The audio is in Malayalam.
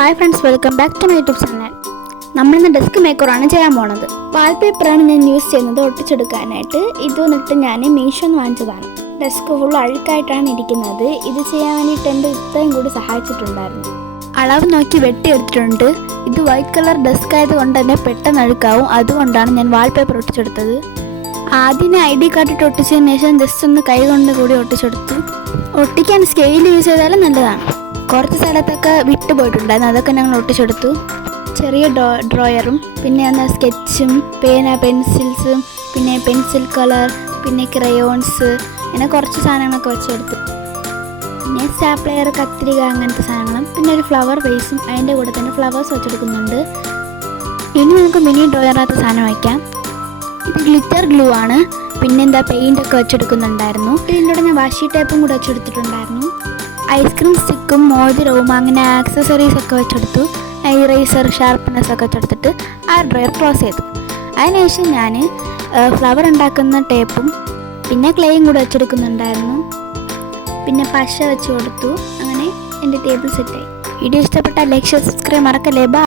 Hi friends, welcome back to my YouTube channel. നമ്മളിന്ന് ഡെസ്ക് മേക്കറാണ് ചെയ്യാൻ പോണത്. വാൾപേപ്പറാണ് ഞാൻ യൂസ് ചെയ്യുന്നത് ഒട്ടിച്ചെടുക്കാനായിട്ട്. ഇത് വന്നിട്ട് ഞാൻ മീഷോന്ന് വാങ്ങിച്ചതാണ്. ഡെസ്ക് ഫുൾ അഴുക്കായിട്ടാണ് ഇരിക്കുന്നത്. ഇത് ചെയ്യാൻ വേണ്ടിയിട്ട് എൻ്റെ ഇത്രയും കൂടി സഹായിച്ചിട്ടുണ്ടായിരുന്നു. അളവ് നോക്കി വെട്ടിയെടുത്തിട്ടുണ്ട്. ഇത് വൈറ്റ് കളർ ഡെസ്ക് ആയതുകൊണ്ട് തന്നെ പെട്ടെന്ന് അഴുക്കാവും. അതുകൊണ്ടാണ് ഞാൻ വാൾപേപ്പർ ഒട്ടിച്ചെടുത്തത്. ആദ്യം ID കാർഡ് ഇട്ട് ഒട്ടിച്ചതിന് ശേഷം ജസ്റ്റ് ഒന്ന് കൈ കൊണ്ട് കൂടി ഒട്ടിച്ചെടുത്തു. ഒട്ടിക്കാൻ സ്കെയിൽ യൂസ് ചെയ്താലും നല്ലതാണ്. കുറച്ച് സ്ഥലത്തൊക്കെ വിട്ടു പോയിട്ടുണ്ടായിരുന്നു, അതൊക്കെ ഞങ്ങൾ ഒട്ടിച്ചെടുത്തു. ചെറിയ ഡ്രോയറും പിന്നെ സ്കെച്ചും പെൻസിൽസും പിന്നെ പെൻസിൽ കളർ പിന്നെ ക്രയോൺസ് അങ്ങനെ കുറച്ച് സാധനങ്ങളൊക്കെ വെച്ചെടുത്തു. പിന്നെ സ്റ്റാപ്ലെയർ, കത്രിക അങ്ങനത്തെ സാധനങ്ങളും പിന്നെ ഒരു ഫ്ലവർ വേസും അതിൻ്റെ കൂടെ തന്നെ ഫ്ലവേഴ്സ് വെച്ചെടുക്കുന്നുണ്ട്. ഇനി നമുക്ക് മിനി ഡ്രോയറിനകത്ത് സാധനം വയ്ക്കാം. ഇത് ഗ്ലിറ്റർ ഗ്ലൂ ആണ്. പിന്നെ പെയിൻ്റൊക്കെ വെച്ചെടുക്കുന്നുണ്ടായിരുന്നു. ഇതിൻ്റെ കൂടെ ഞാൻ വാഷി ടേപ്പും കൂടെ വെച്ചെടുത്തിട്ടുണ്ടായിരുന്നു. ഐസ്ക്രീം സ്റ്റിക്കും മോതിരവും അങ്ങനെ ആക്സസറീസ് ഒക്കെ വെച്ചെടുത്തു. ഇറേസർ, ഷാർപ്പ്നസ് ഒക്കെ വെച്ചെടുത്തിട്ട് ആ ഡ്രയർ ക്ലോസ് ചെയ്തു. അതിനുശേഷം ഞാൻ ഫ്ലവർ ഉണ്ടാക്കുന്ന ടേപ്പും പിന്നെ ക്ലേയും കൂടെ വെച്ചെടുക്കുന്നുണ്ടായിരുന്നു. പിന്നെ പശ വെച്ച് കൊടുത്തു. അങ്ങനെ എൻ്റെ ടേബിൾ സെറ്റായി. വീഡിയോ ഇഷ്ടപ്പെട്ടാൽ ലൈക്ക്, ഷെയർ, സബ്സ്ക്രൈബ് മറക്കല്ലേ. ബൈ.